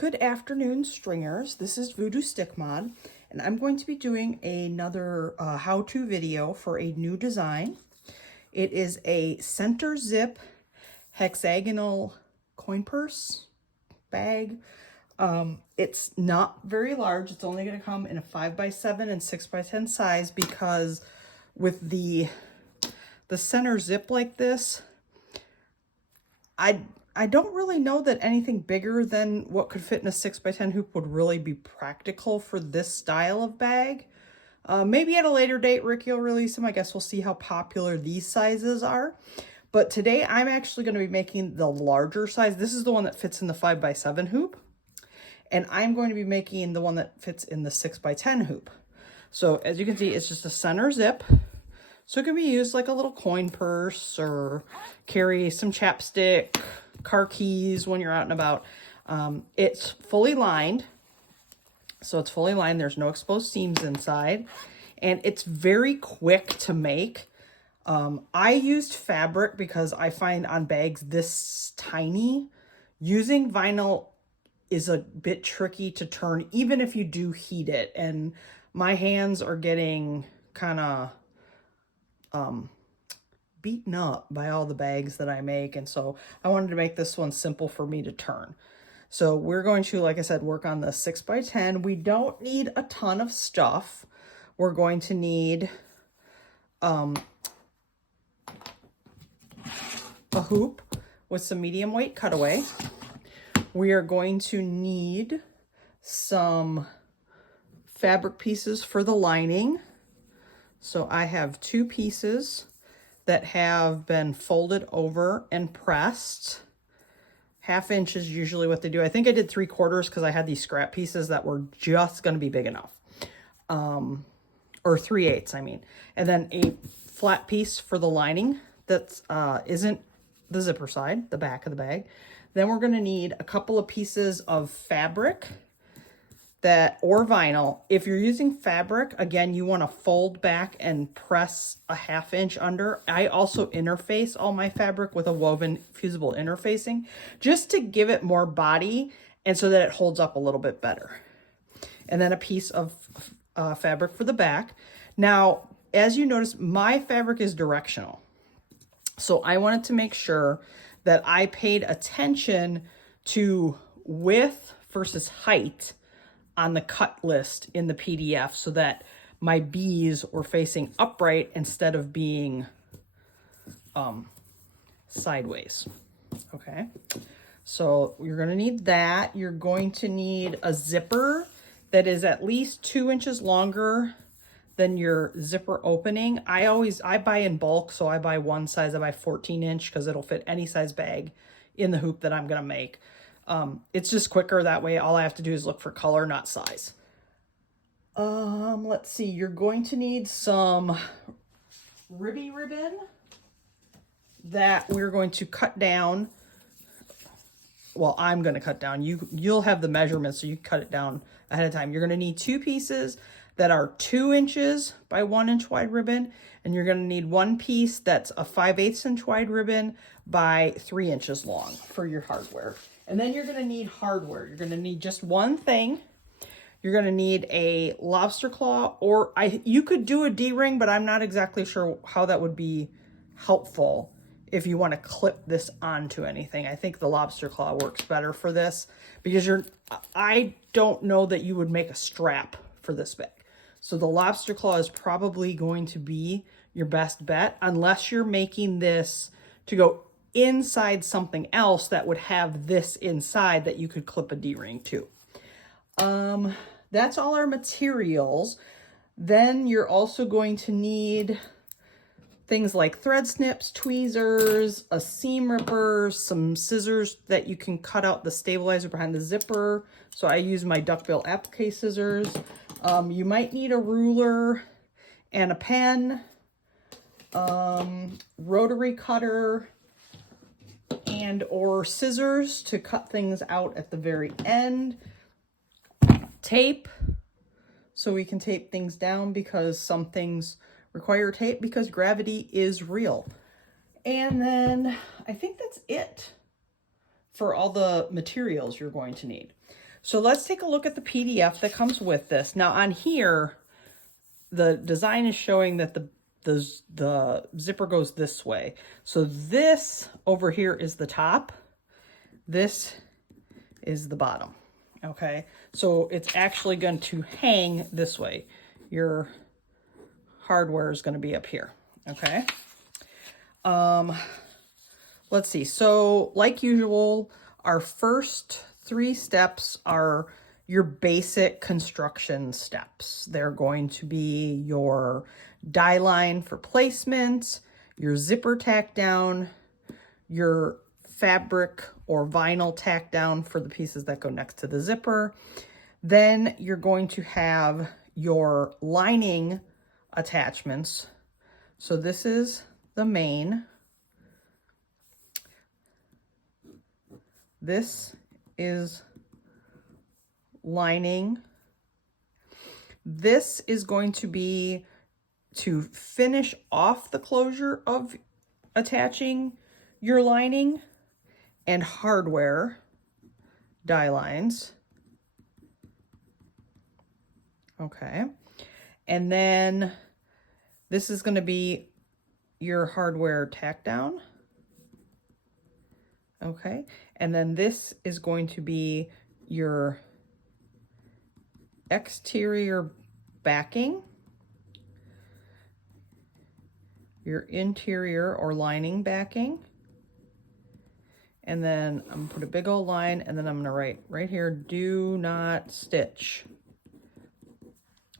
Good afternoon, stringers. This is Voodoo Stick Mod, and I'm going to be doing another how-to video for a new design. It is a center zip hexagonal coin purse bag. It's not very large. It's only going to come in a 5x7 and 6x10 size because with the center zip like this, I don't really know that anything bigger than what could fit in a 6x10 hoop would really be practical for this style of bag. Maybe at a later date, Ricky will release them. I guess we'll see how popular these sizes are. But today I'm actually going to be making the larger size. This is the one that fits in the 5x7 hoop. And I'm going to be making the one that fits in the 6x10 hoop. So as you can see, it's just a center zip. So it can be used like a little coin purse or carry some chapstick, car keys when you're out and about. It's fully lined. So it's fully lined. There's no exposed seams inside. And it's very quick to make. I used fabric because I find on bags this tiny, using vinyl is a bit tricky to turn, even if you do heat it. And my hands are getting kind of beaten up by all the bags that I make, and so I wanted to make this one simple for me to turn. So we're going to, like I said, work on the 6x10. We don't need a ton of stuff. We're going to need a hoop with some medium weight cutaway. We are going to need some fabric pieces for the lining. So I have 2 pieces that have been folded over and pressed. 1/2 inch is usually what they do. I think I did 3/4 because I had these scrap pieces that were just going to be big enough. Or 3/8, I mean. And then a flat piece for the lining that isn't the zipper side, the back of the bag. Then we're going to need a couple of pieces of fabric or vinyl. If you're using fabric, again, you want to fold back and press a 1/2 inch under. I also interface all my fabric with a woven fusible interfacing just to give it more body and so that it holds up a little bit better. And then a piece of fabric for the back. Now, as you notice, my fabric is directional. So I wanted to make sure that I paid attention to width versus height on the cut list in the PDF so that my B's were facing upright instead of being sideways. Okay, so you're going to need that. You're going to need a zipper that is at least 2 inches longer than your zipper opening. I buy in bulk, so I buy one size. I buy 14 inch because it'll fit any size bag in the hoop that I'm going to make. It's just quicker that way. All I have to do is look for color, not size. Let's see. You're going to need some ribby ribbon that we're going to cut down. Well, I'm going to cut down. You'll have the measurements, so you can cut it down ahead of time. You're going to need 2 pieces that are 2 inches by 1 inch wide ribbon, and you're going to need 1 piece that's a 5/8 inch wide ribbon by 3 inches long for your hardware. And then you're going to need hardware. You're going to need just one thing. You're going to need a lobster claw, or you could do a D-ring, but I'm not exactly sure how that would be helpful if you want to clip this onto anything. I think the lobster claw works better for this because I don't know that you would make a strap for this bag. So the lobster claw is probably going to be your best bet unless you're making this to go inside something else that would have this inside that you could clip a D-ring to. That's all our materials. Then you're also going to need things like thread snips, tweezers, a seam ripper, some scissors that you can cut out the stabilizer behind the zipper. So I use my duckbill applique scissors. You might need a ruler and a pen, rotary cutter, and or scissors to cut things out at the very end. Tape, so we can tape things down because some things require tape because gravity is real. And then I think that's it for all the materials you're going to need. So let's take a look at the PDF that comes with this. Now on here, the design is showing that the zipper goes this way. So this over here is the top. This is the bottom. Okay, so it's actually going to hang this way. Your hardware is going to be up here. Okay. Let's see. So like usual, our first 3 steps are your basic construction steps. They're going to be your die line for placement, your zipper tack down, your fabric or vinyl tack down for the pieces that go next to the zipper. Then you're going to have your lining attachments. So this is the main. This is lining. This is going to be to finish off the closure of attaching your lining and hardware die lines. Okay. And then this is going to be your hardware tack down. Okay. And then this is going to be your exterior backing, your interior or lining backing. And then I'm gonna put a big old line, and then I'm gonna write right here, do not stitch.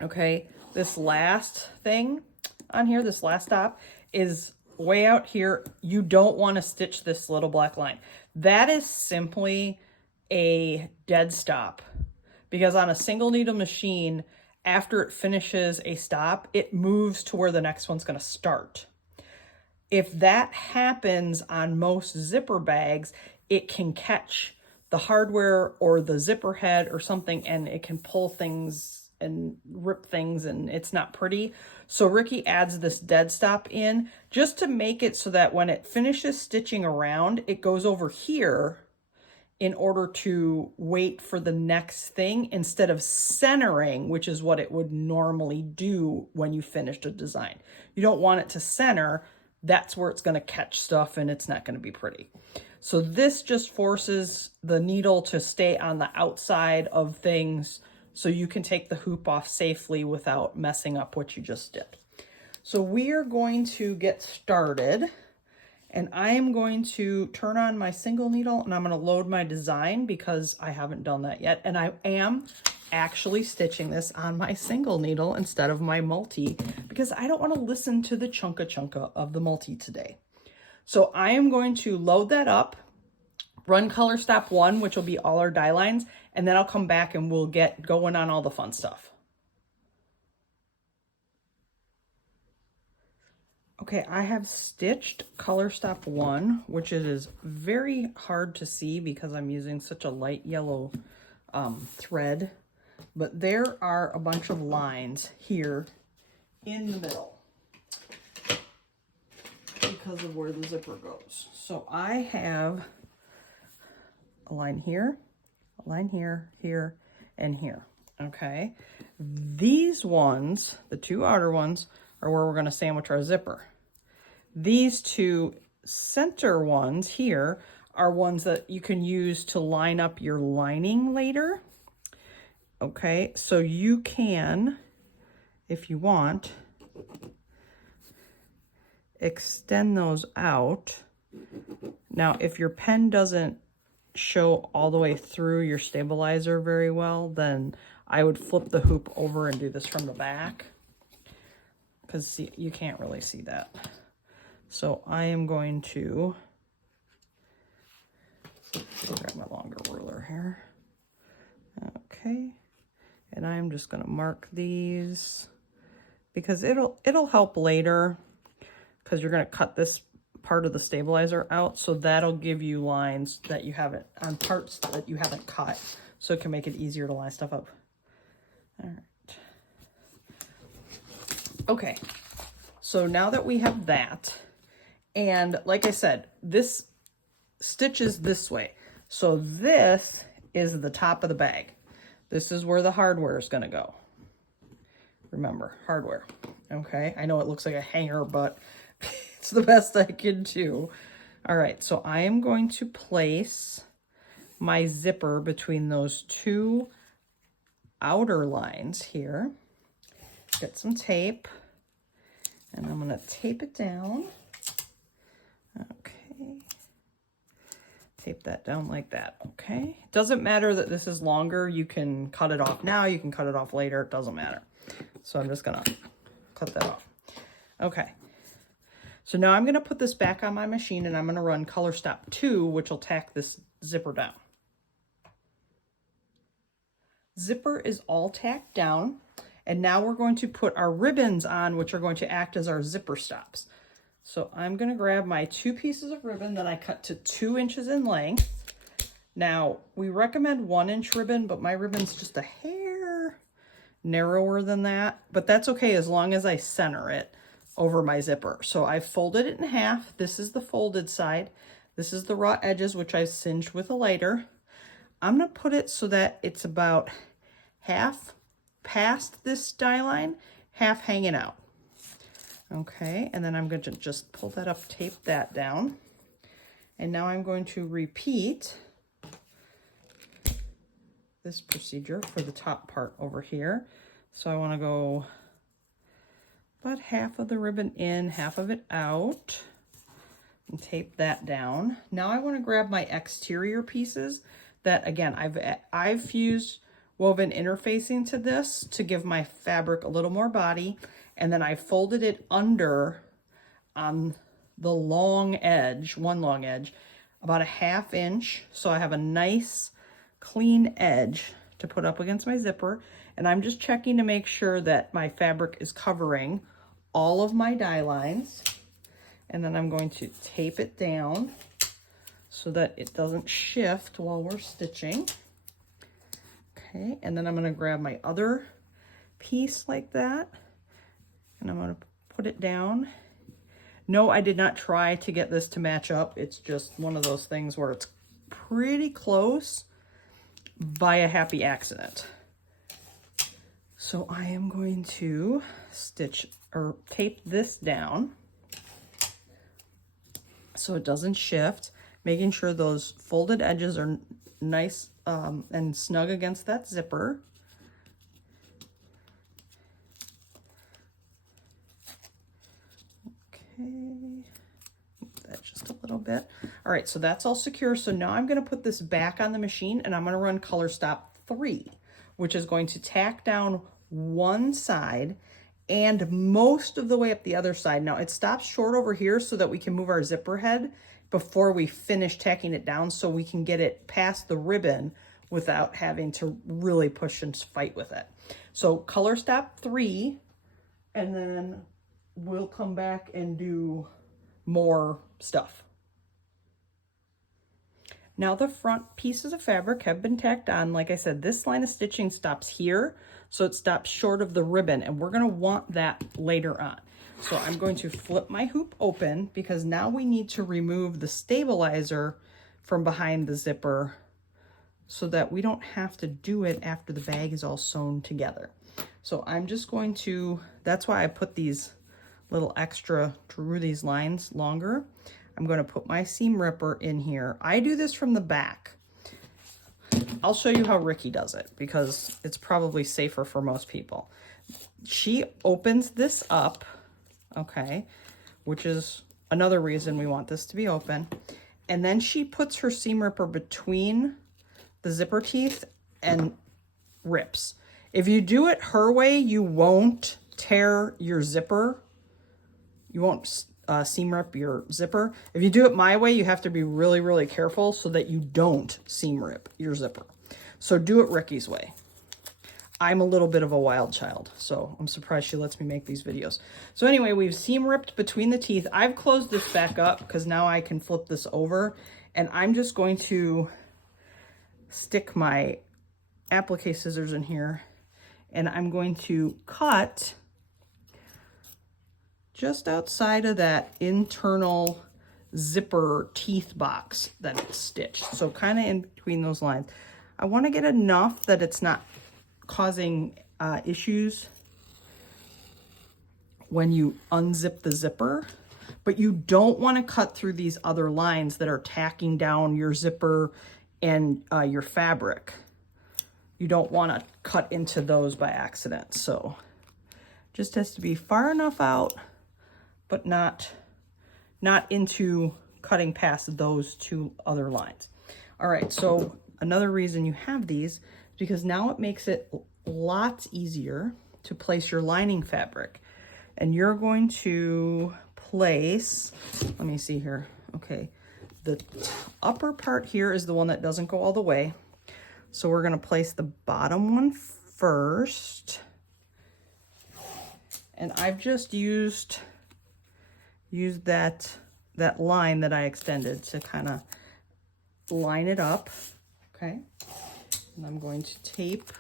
Okay, this last thing on here, this last stop is way out here. You don't want to stitch this little black line. That is simply a dead stop, because on a single needle machine, after it finishes a stop, it moves to where the next one's going to start. If that happens on most zipper bags, it can catch the hardware or the zipper head or something, and it can pull things and rip things, and it's not pretty. So Ricky adds this dead stop in just to make it so that when it finishes stitching around, it goes over here in order to wait for the next thing instead of centering, which is what it would normally do when you finished a design. You don't want it to center. That's where it's going to catch stuff, and it's not going to be pretty. So this just forces the needle to stay on the outside of things so you can take the hoop off safely without messing up what you just did. So we are going to get started, and I am going to turn on my single needle, and I'm going to load my design because I haven't done that yet. And I am actually stitching this on my single needle instead of my multi, because I don't want to listen to the chunka of the multi today. So I am going to load that up, run color stop 1, which will be all our die lines, and then I'll come back and we'll get going on all the fun stuff. Okay, I have stitched color stop 1, which it is very hard to see because I'm using such a light yellow thread, but there are a bunch of lines here in the middle because of where the zipper goes. So I have a line here, a line here, here, and here. Okay, these ones, the 2 outer ones, are where we're going to sandwich our zipper. These 2 center ones here are ones that you can use to line up your lining later. Okay, so you can, if you want, extend those out. Now, if your pen doesn't show all the way through your stabilizer very well, then I would flip the hoop over and do this from the back, because see, you can't really see that. So I am going to grab my longer ruler here. Okay, and I'm just going to mark these because it'll help later, because you're going to cut this part of the stabilizer out, so that'll give you lines that you haven't on parts that you haven't cut, so it can make it easier to line stuff up. All right. Okay, so now that we have that, and like I said, this stitches this way, so this is the top of the bag. This is where the hardware is going to go. Remember, hardware. Okay, I know it looks like a hanger, but it's the best I can do. All right, so I am going to place my zipper between those two outer lines here. Get some tape, and I'm going to tape it down. Okay. Tape that down like that, okay? It doesn't matter that this is longer. You can cut it off now. You can cut it off later. It doesn't matter. So I'm just going to cut that off. Okay. So now I'm going to put this back on my machine, and I'm going to run color stop 2, which will tack this zipper down. Zipper is all tacked down, and now we're going to put our ribbons on, which are going to act as our zipper stops. So I'm going to grab my 2 pieces of ribbon that I cut to 2 inches in length. Now, we recommend 1-inch ribbon, but my ribbon's just a hair narrower than that, but that's okay as long as I center it over my zipper. So I folded it in half. This is the folded side. This is the raw edges, which I singed with a lighter. I'm going to put it so that it's about half past this die line, half hanging out. Okay, and then I'm going to just pull that up, tape that down. And now I'm going to repeat this procedure for the top part over here. So I want to go about half of the ribbon in, half of it out, and tape that down. Now I want to grab my exterior pieces that, again, I've fused woven interfacing to this to give my fabric a little more body, and then I folded it under on the long edge, one long edge, about a 1/2 inch, so I have a nice clean edge to put up against my zipper. And I'm just checking to make sure that my fabric is covering all of my die lines. And then I'm going to tape it down so that it doesn't shift while we're stitching. Okay, and then I'm going to grab my other piece like that, and I'm going to put it down. No, I did not try to get this to match up. It's just one of those things where it's pretty close by a happy accident. So I am going to stitch or tape this down so it doesn't shift, making sure those folded edges are nice and snug against that zipper. Okay, that just a little bit. All right, so that's all secure. So now I'm going to put this back on the machine, and I'm going to run color stop 3, which is going to tack down one side and most of the way up the other side. Now it stops short over here so that we can move our zipper head before we finish tacking it down, so we can get it past the ribbon without having to really push and fight with it. So color stop 3, and then we'll come back and do more stuff. Now the front pieces of fabric have been tacked on. Like I said, this line of stitching stops here, so it stops short of the ribbon, and we're going to want that later on. So I'm going to flip my hoop open because now we need to remove the stabilizer from behind the zipper so that we don't have to do it after the bag is all sewn together. So I'm just going to, that's why I put these little extra, drew these lines longer. I'm going to put my seam ripper in here. I do this from the back. I'll show you how Ricky does it because it's probably safer for most people. She opens this up, okay, which is another reason we want this to be open. And then she puts her seam ripper between the zipper teeth and rips. If you do it her way, you won't tear your zipper. You won't seam rip your zipper. If you do it my way, you have to be really, really careful so that you don't seam rip your zipper. So do it Ricky's way. I'm a little bit of a wild child, so I'm surprised she lets me make these videos. So anyway, we've seam ripped between the teeth. I've closed this back up because now I can flip this over, and I'm just going to stick my applique scissors in here, and I'm going to cut just outside of that internal zipper teeth box that it's stitched. So kind of in between those lines. I want to get enough that it's not causing issues when you unzip the zipper, but you don't want to cut through these other lines that are tacking down your zipper and your fabric. You don't want to cut into those by accident. So just has to be far enough out, but not into cutting past those two other lines. All right, so another reason you have these is because now it makes it lots easier to place your lining fabric. And you're going to place, let me see here. Okay, the upper part here is the one that doesn't go all the way. So we're going to place the bottom one first. And I've just used that line that I extended to kind of line it up. Okay. And I'm going to tape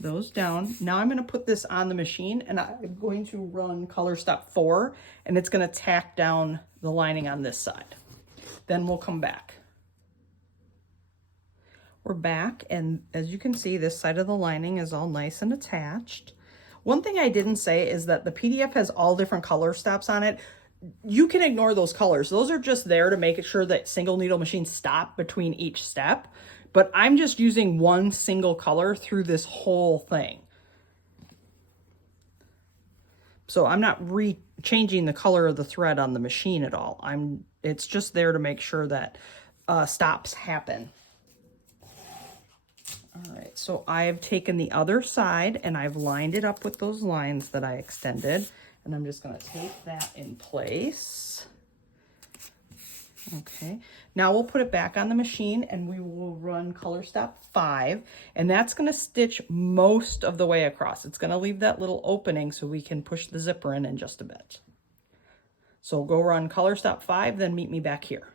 those down. Now I'm going to put this on the machine, and I'm going to run color stop 4, and it's going to tack down the lining on this side. Then we'll come back. We're back, and as you can see, this side of the lining is all nice and attached. One thing I didn't say is that the PDF has all different color stops on it. You can ignore those colors. Those are just there to make sure that single needle machines stop between each step. But I'm just using one single color through this whole thing. So I'm not changing the color of the thread on the machine at all. It's just there to make sure that stops happen. All right, so I've taken the other side and I've lined it up with those lines that I extended. And I'm just going to tape that in place. Okay, now we'll put it back on the machine and we will run color stop 5, and that's going to stitch most of the way across. It's going to leave that little opening so we can push the zipper in just a bit. So go run color stop 5, then meet me back here.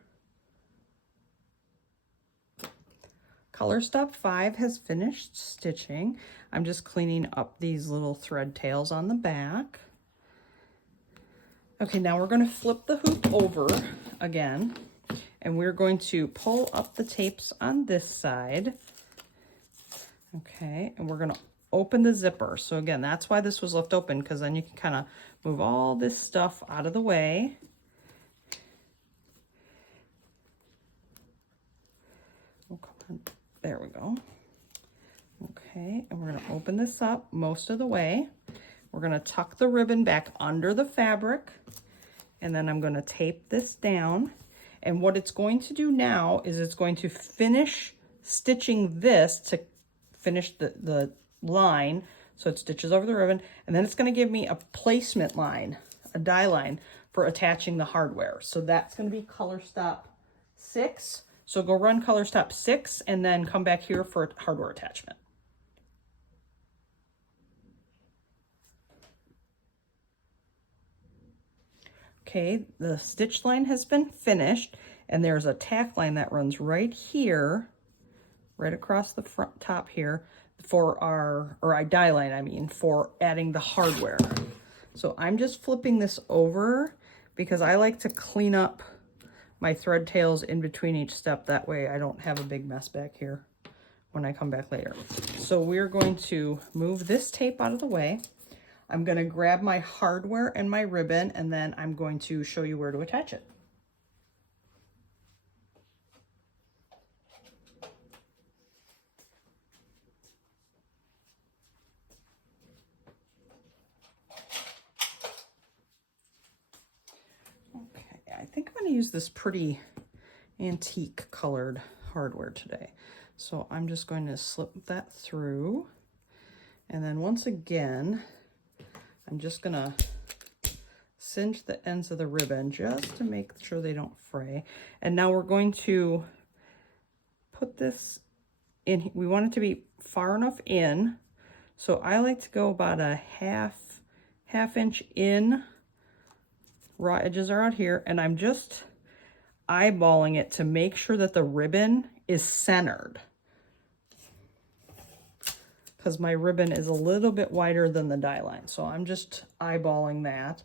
Color stop 5 has finished stitching. I'm just cleaning up these little thread tails on the back. Okay, now we're going to flip the hoop over again, and we're going to pull up the tapes on this side. Okay, and we're going to open the zipper. So again, that's why this was left open, because then you can kind of move all this stuff out of the way. Oh, come on. There we go. Okay, and we're going to open this up most of the way. We're going to tuck the ribbon back under the fabric, and then I'm going to tape this down. And what it's going to do now is it's going to finish stitching this to finish the line, so it stitches over the ribbon, and then it's going to give me a placement line, a die line for attaching the hardware. So that's going to be color stop 6. So go run color stop 6 and then come back here for hardware attachment. Okay, the stitch line has been finished, and there's a tack line that runs right here, right across the front top here for a die line, I mean, for adding the hardware. So I'm just flipping this over because I like to clean up my thread tails in between each step. That way I don't have a big mess back here when I come back later. So we're going to move this tape out of the way. I'm going to grab my hardware and my ribbon, and then I'm going to show you where to attach it. Okay, I think I'm going to use this pretty antique colored hardware today. So I'm just going to slip that through, and then once again, I'm just going to cinch the ends of the ribbon just to make sure they don't fray. And now we're going to put this in. We want it to be far enough in. So I like to go about a half inch in. Raw edges are out here, and I'm just eyeballing it to make sure that the ribbon is centered, because my ribbon is a little bit wider than the die line. So I'm just eyeballing that.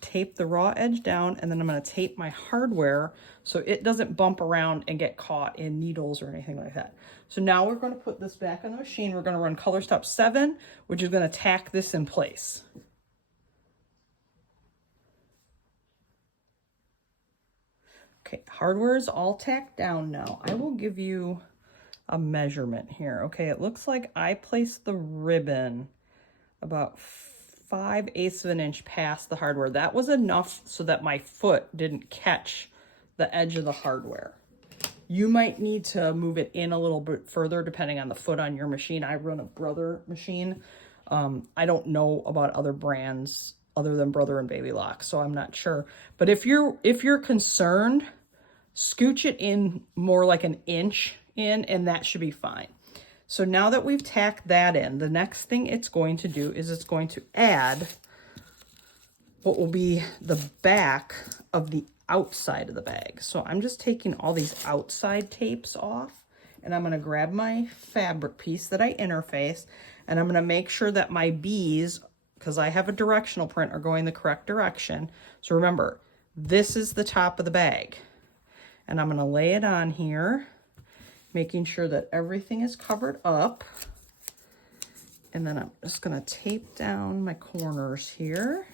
Tape the raw edge down, and then I'm going to tape my hardware so it doesn't bump around and get caught in needles or anything like that. So now we're going to put this back on the machine. We're going to run color stop 7, which is going to tack this in place. Okay, hardware is all tacked down now. I will give you a measurement here. Okay, it looks like I placed the ribbon about 5/8 of an inch past the hardware. That was enough so that my foot didn't catch the edge of the hardware. You might need to move it in a little bit further depending on the foot on your machine. I run a Brother machine. I don't know about other brands other than Brother and Baby Lock, so I'm not sure. But if you're concerned, scooch it in more like an inch in, and that should be fine. So now that we've tacked that in, the next thing it's going to do is it's going to add what will be the back of the outside of the bag. So I'm just taking all these outside tapes off, and I'm going to grab my fabric piece that I interface, and I'm going to make sure that my B's, because I have a directional print, are going the correct direction. So remember, this is the top of the bag, and I'm going to lay it on here, making sure that everything is covered up. And then I'm just going to tape down my corners here.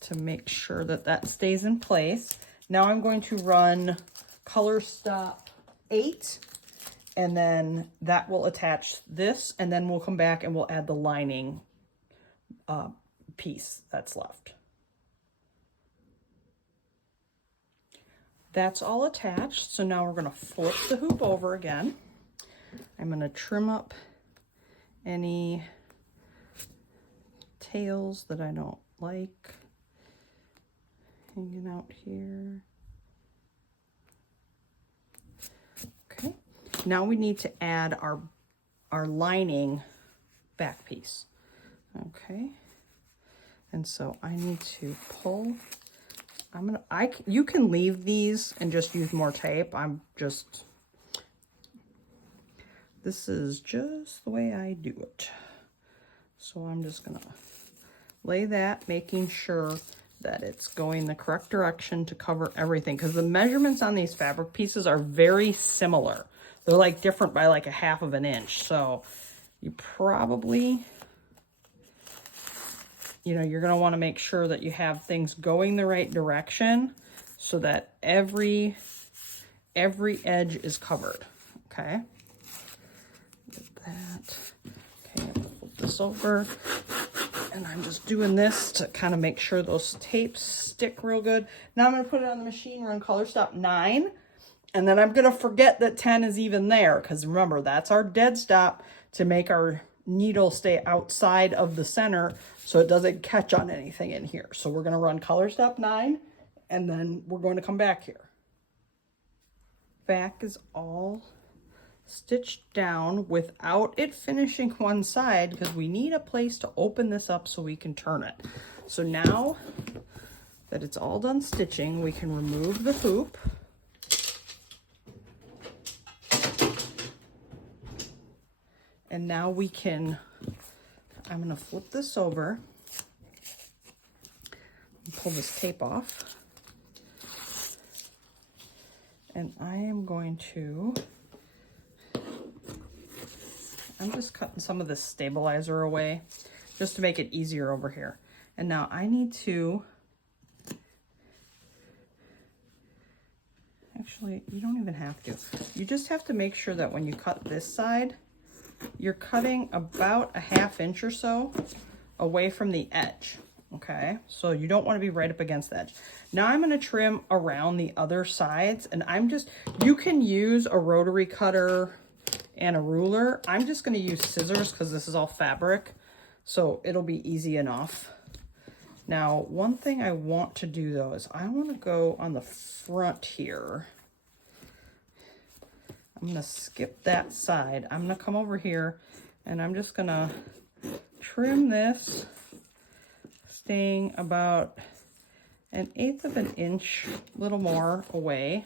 To make sure that that stays in place. Now I'm going to run color stop 8, and then that will attach this, and then we'll come back and we'll add the lining piece that's left. That's all attached. So now we're going to flip the hoop over again. I'm going to trim up any tails that I don't like hanging out here. Okay. Now we need to add our lining back piece. Okay. And so I need to pull. You can leave these and just use more tape. This is just the way I do it. So I'm just gonna lay that, making sure that it's going the correct direction to cover everything, because the measurements on these fabric pieces are very similar. They're like different by like 1/2 of an inch. So you probably, you're going to want to make sure that you have things going the right direction so that every edge is covered. Okay. Get that. Okay, I'm going to flip this over. And I'm just doing this to kind of make sure those tapes stick real good. Now I'm going to put it on the machine, run color stop 9. And then I'm going to forget that 10 is even there, because remember, that's our dead stop to make our needle stay outside of the center so it doesn't catch on anything in here. So we're going to run color stop 9, and then we're going to come back here. Back is all stitched down without it finishing one side, because we need a place to open this up so we can turn it. So now that it's all done stitching, we can remove the hoop. And now we can, I'm going to flip this over and pull this tape off. And I am going to, I'm just cutting some of this stabilizer away just to make it easier over here. And now I need to, actually, you don't even have to. You just have to make sure that when you cut this side, you're cutting about 1/2 inch or so away from the edge. Okay, so you don't want to be right up against the edge. Now I'm going to trim around the other sides, and you can use a rotary cutter and a ruler. I'm just going to use scissors because this is all fabric, so it'll be easy enough. Now, one thing I want to do though is I want to go on the front here. I'm going to skip that side. I'm going to come over here and I'm just going to trim this, staying about 1/8 of an inch, a little more away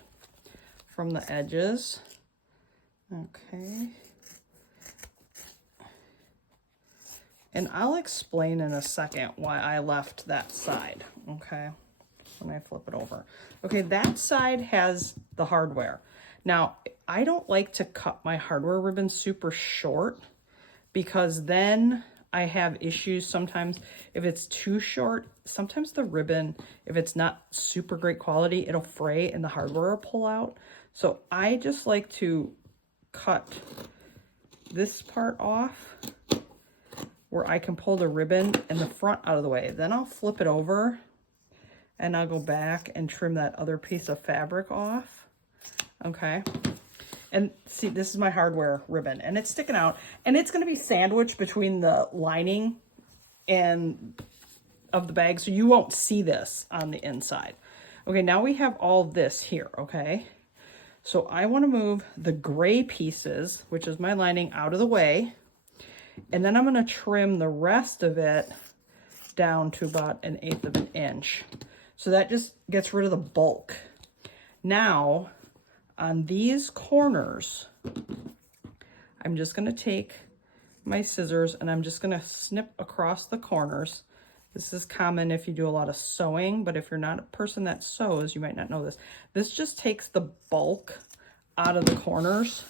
from the edges. Okay. And I'll explain in a second why I left that side, okay? When I flip it over. Okay, that side has the hardware. Now, I don't like to cut my hardware ribbon super short because then I have issues sometimes if it's too short. Sometimes the ribbon, if it's not super great quality, it'll fray and the hardware will pull out. So I just like to cut this part off where I can pull the ribbon and the front out of the way. Then I'll flip it over and I'll go back and trim that other piece of fabric off. Okay. And see, this is my hardware ribbon and it's sticking out and it's going to be sandwiched between the lining and of the bag. So you won't see this on the inside. Okay. Now we have all this here. Okay. So I want to move the gray pieces, which is my lining, out of the way. And then I'm going to trim the rest of it down to about 1/8 of an inch. So that just gets rid of the bulk. Now, on these corners, I'm just going to take my scissors and I'm just going to snip across the corners. This is common if you do a lot of sewing, but if you're not a person that sews, you might not know this. This just takes the bulk out of the corners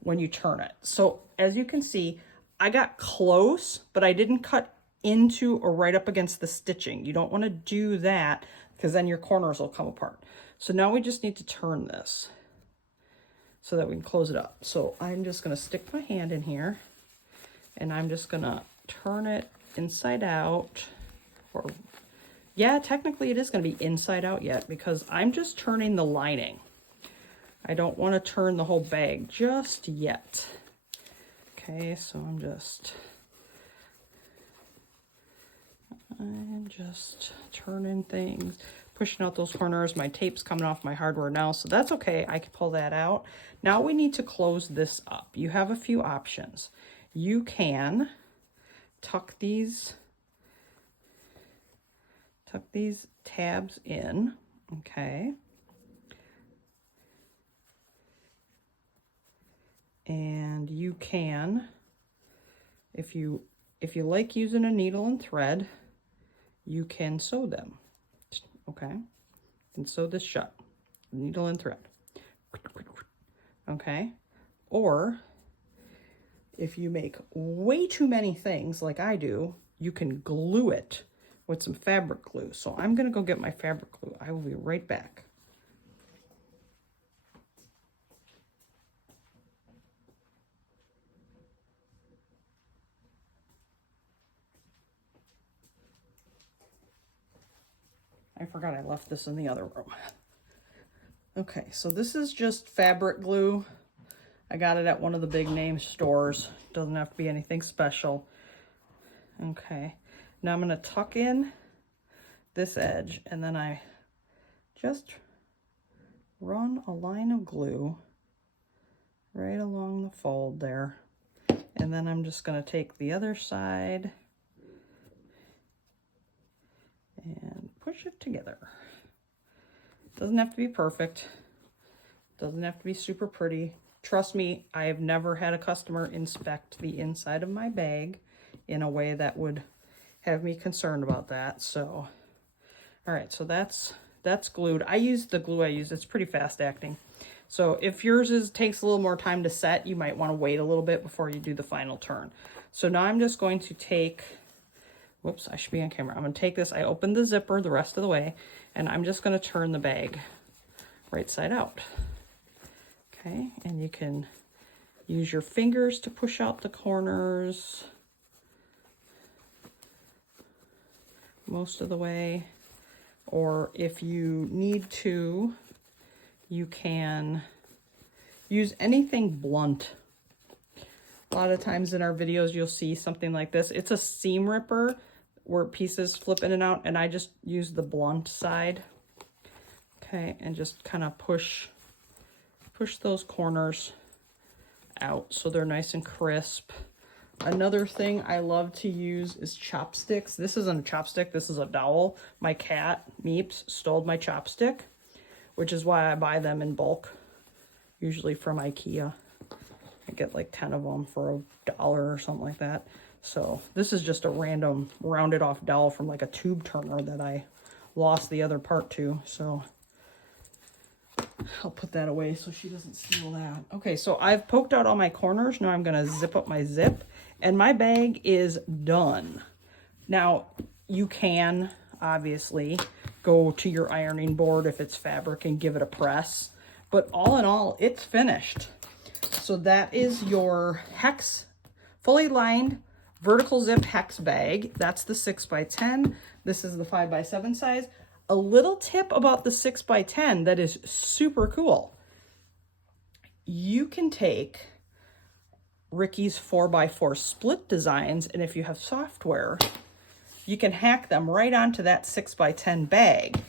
when you turn it. So as you can see, I got close, but I didn't cut into or right up against the stitching. You don't want to do that because then your corners will come apart. So now we just need to turn this so that we can close it up. So I'm just going to stick my hand in here and I'm just going to turn it inside out. Or yeah, technically it is going to be inside out yet because I'm just turning the lining. I don't want to turn the whole bag just yet. Okay, so I'm just turning things, pushing out those corners. My tape's coming off my hardware now, so that's okay. I can pull that out. Now we need to close this up. You have a few options. You can tuck these tabs in, okay? And you can, if you like using a needle and thread, you can sew them, okay? And sew this shut, needle and thread, okay? Or if you make way too many things like I do, you can glue it with some fabric glue. So I'm gonna go get my fabric glue. I will be right back. I forgot I left this in the other room. Okay, so this is just fabric glue. I got it at one of the big name stores. Doesn't have to be anything special. Okay, now I'm gonna tuck in this edge and then I just run a line of glue right along the fold there. And then I'm just gonna take the other side and push it together. Doesn't have to be perfect. Doesn't have to be super pretty. Trust me, I have never had a customer inspect the inside of my bag in a way that would have me concerned about that. So, all right, so that's glued. I use the glue I use. It's pretty fast acting. So if yours takes a little more time to set, you might want to wait a little bit before you do the final turn. So now I'm just going to take, whoops, I should be on camera. I'm going to take this. I opened the zipper the rest of the way, and I'm just going to turn the bag right side out. Okay, and you can use your fingers to push out the corners most of the way. Or if you need to, you can use anything blunt. A lot of times in our videos, you'll see something like this. It's a seam ripper where pieces flip in and out, and I just use the blunt side. Okay, and just kind of push those corners out so they're nice and crisp. Another thing I love to use is chopsticks. This isn't a chopstick, this is a dowel. My cat, Meeps, stole my chopstick, which is why I buy them in bulk, usually from IKEA. I get like 10 of them for $1 or something like that. So this is just a random rounded off dowel from like a tube turner that I lost the other part to. So I'll put that away so she doesn't steal that. Okay, so I've poked out all my corners. Now I'm gonna zip up my zip and my bag is done. Now you can obviously go to your ironing board if it's fabric and give it a press, but all in all, it's finished. So that is your hex, fully lined vertical zip hex bag. That's the 6x10. This is the 5x7 size. A little tip about the 6x10 that is super cool. You can take Ricky's 4x4 split designs, and if you have software, you can hack them right onto that 6x10 bag.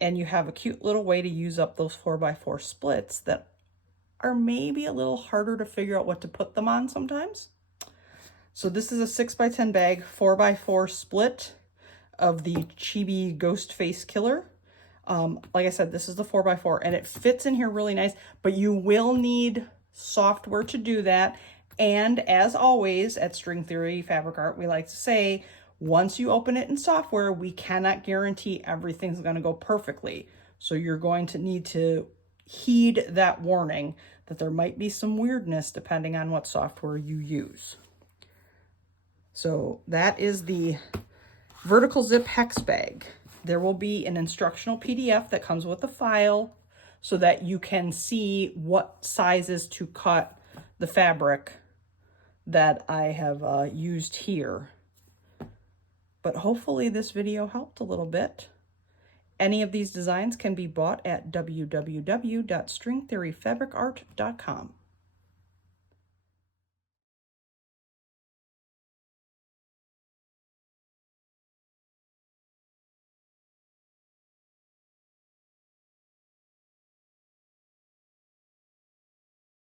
And you have a cute little way to use up those 4x4 splits that are maybe a little harder to figure out what to put them on sometimes. So this is a 6x10 bag, 4x4 split of the Chibi Ghost Face Killer. Like I said, this is the 4x4 and it fits in here really nice, but you will need software to do that. And as always at String Theory Fabric Art, we like to say, once you open it in software, we cannot guarantee everything's going to go perfectly. So you're going to need to heed that warning that there might be some weirdness depending on what software you use. So that is the vertical zip hex bag. There will be an instructional PDF that comes with the file so that you can see what sizes to cut the fabric that I have used here. But hopefully this video helped a little bit. Any of these designs can be bought at www.stringtheoryfabricart.com.